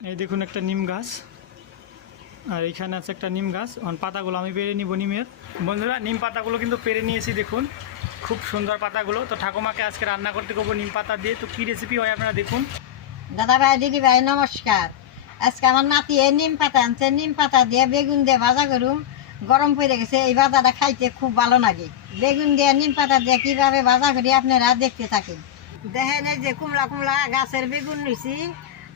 এই দেখুন একটা নিম গাছ। আর এইখানে আছে একটা নিম গাছ। পাতাগুলো আমি পেরে নিব নিমের। বন্ধুরা, নিম পাতাগুলো কিন্তু পেরে নিয়েছি, দেখুন। খুব সুন্দর পাতাগুলো। তো ঠাকুমাকে আজকে রান্না করতে করব নিম পাতা দিয়ে। তো কী রেসিপি হয় আপনারা দেখুন। দাদা ভাই, দিদি ভাই, নমস্কার। আজকে আমার নাতি এই নিম পাতা আনছে। নিম পাতা দিয়ে বেগুন দিয়ে ভাজা করুম। গরম পড়ে গেছে। এই ভাজাটা খাইতে খুব ভালো লাগে। বেগুন দিয়ে, নিম পাতা দিয়ে কীভাবে ভাজা করি আপনারা দেখতে থাকেন। দেখেন এই যে কুমড়া কুমড়া গাছের বেগুন নিছি।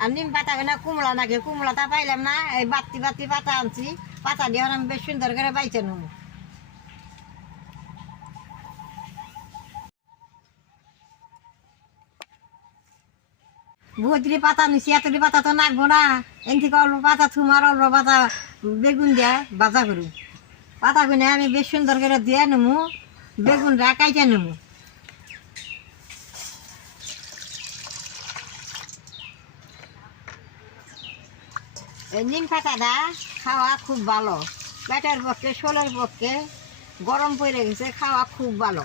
আর নিম পাতা কিনা কুমড়া নাকি কুমড়াটা পাইলাম না, এই বাতি বাতি পাতা আনছি। পাতা দিয়ে আমি বেশ সুন্দর করে বাইছে নেব। বহুতরি পাতা নিছি এতটি পাতা তো নাকবো না। এন থেকে অল্প পাতা থুমার অল্প পাতা বেগুন দিয়ে বাজা করু পাতা গুনে আমি বেশ সুন্দর করে দিয়ে নেব বেগুন রা কাইটে নেব নিম পাতাটা খাওয়া খুব ভালো। পেটের পক্ষে শোলের পক্ষে গরম পড়ে গেছে, খাওয়া খুব ভালো।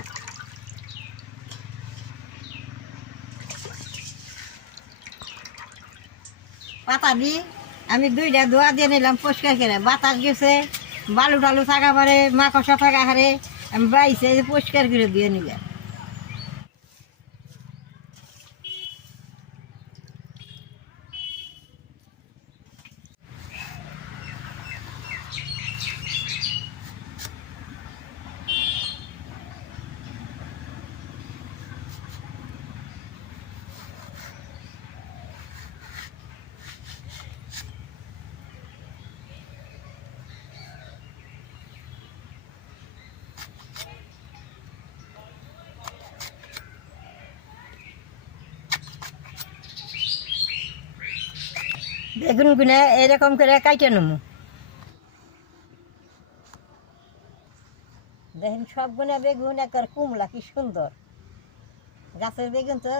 পাতা দি, আমি দুইটা দোয়া দিয়ে নিলাম পরিষ্কার করে। বাতাস গেছে, বালু টালু থাকা পারে, মাকড়সা থাকা হারে আমি বাইছে পরিষ্কার করে দিয়ে নিলাম। বেগুন গুনে এরকম করে কাইটে নেব দেখেন সব গুনে বেগুন, একবার কুমলা, কি সুন্দর। গাছের বেগুন তো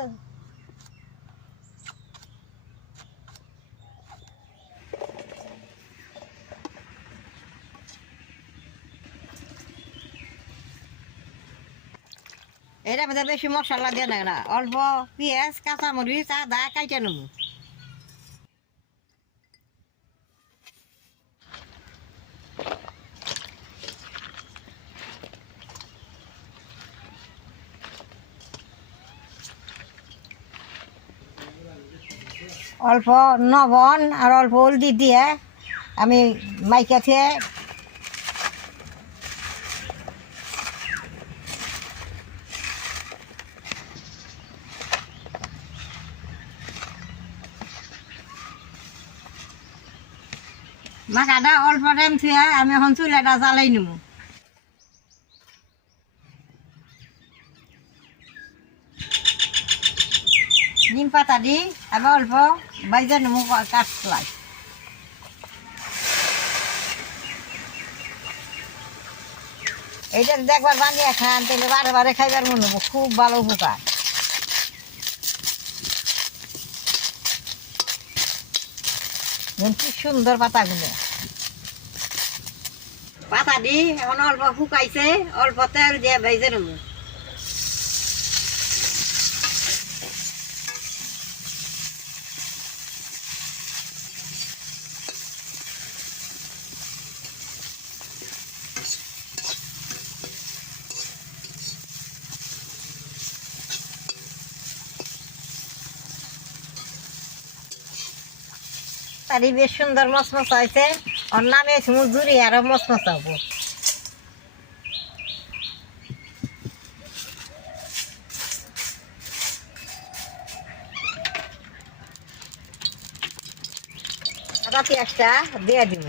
এটা বেশি মশলা দিয়ে না অল্প পেঁয়াজ, কাঁচামরিচ, আদা, কাইটে নেব অল্প নবন আর অল্প হলদি দিয়ে আমি মাইকা থেকে মাখাটা অল্প টাইম থুয়ে আমি এখন চুলাটা জ্বালাই নিব নিম পাতা দি, আবার অল্প বাইজা নেব কাঠলাই এইটা যদি একবার বানিয়ে খান, তাহলে বারে বারে খাইবার মনে হব, খুব ভালো উপকার। কি সুন্দর পাতাগুলো। পাতা দি, এখন অল্প শুকাইছে, অল্প তেল দিয়ে ভেজে নেব। তারি বেশ সুন্দর মচমচ হয়েছে। ওর নামে মজুরি আরও মচমচ হব। রাতে একটা দিয়ে দিব।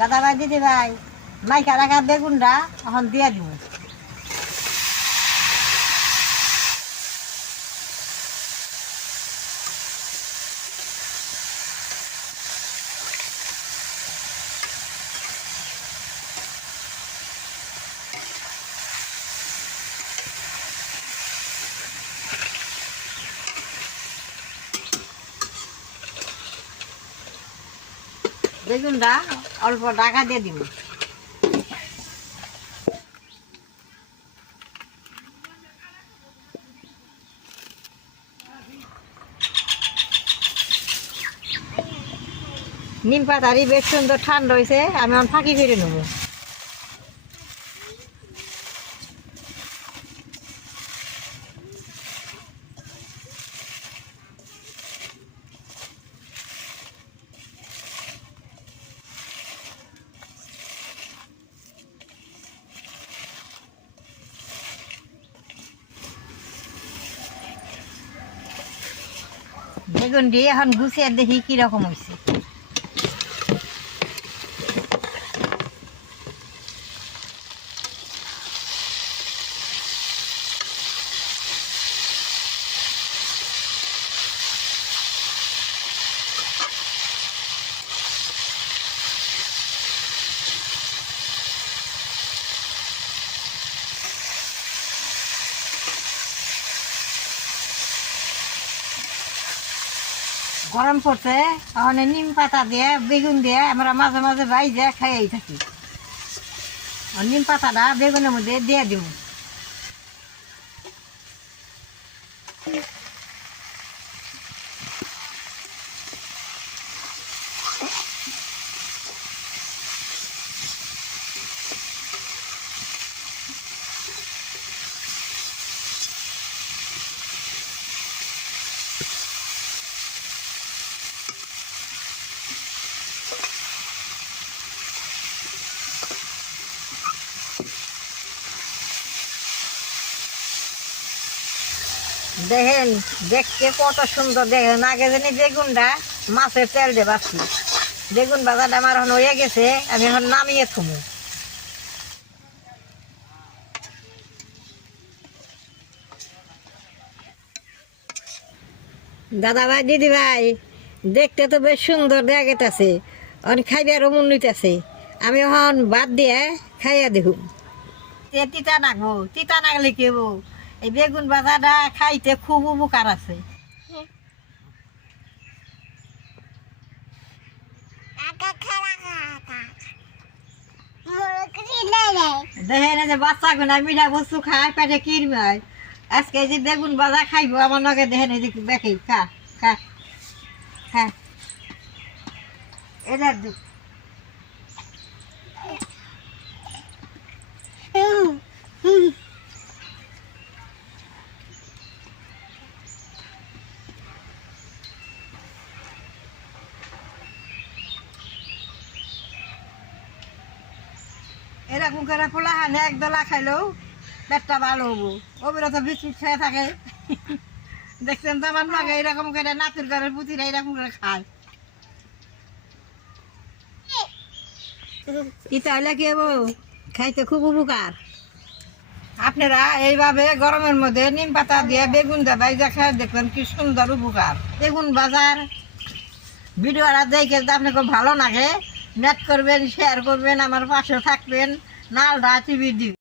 দাদা ভাই দিদি ভাই মাইকা বেগুন বেগুনটা এখন দিয়ে দিব। বেগুনটা অল্প টাকা দিয়ে দিব। নিম পাতারি বেশ সুন্দর ঠান্ডা হয়েছে আমি ফাঁকি ফিরে নেব। এখন গুছিয়ে দেখি কীরকম হয়েছে গরম পড়ছে ওখানে নিম পাতা দিয়ে, বেগুন দিয়ে আমরা মাঝে মাঝে ভাই বাইজে খাইয়াই থাকি। নিম পাতাটা বেগুনের মধ্যে দিয়ে দিব। দেখেন, দেখতে কত সুন্দর। দেখেন, আগে জানি বেগুনটা মাছের তেল দিয়ে বাছি বেগুন বাজারটা আমার এখন হয়ে গেছে, আমি এখন নামিয়ে থুমু। দাদা ভাই দিদি ভাই দেখতে তো বেশ সুন্দর দেখাইতেছে অনেক খাইবার মন নিতেছে। আমি এখন বাদ দিয়ে খাইয়া দেখুন তিতা নাগবো, তিতা নাগলে কি হব? এই বেগুন ভাজাটা খাইতে খুব উপকার আছে। দেখেন এই যে বাচ্চা গুনা মিঠা বস্তু খায় পেটে হয় আজকে এই যে বেগুন ভাজা খাইবো আমার নগে দেখেন এই যে খা খা খা। এটা দু এরকম করে পোলা হানে এক দলা খাইলেও পেটটা ভালো হব। ওগুলো তো বিস্কুট খেয়ে থাকে। দেখছেন তো আমার মাকে এরকম করে নাতুর ঘরের পুতিরা এরকম করে খায়। ইতা হলে কি হব? খাইতে খুব উপকার। আপনারা এইভাবে গরমের মধ্যে নিম পাতা দিয়ে বেগুন দিয়ে বাইজা খায় দেখবেন কি সুন্দর উপকার। বেগুন বাজার ভিডিওটা দেখে আপনাকে ভালো লাগে নেট করবেন শেয়ার করবেন আমার পাশে থাকবেন নালটা টিভি দিবেন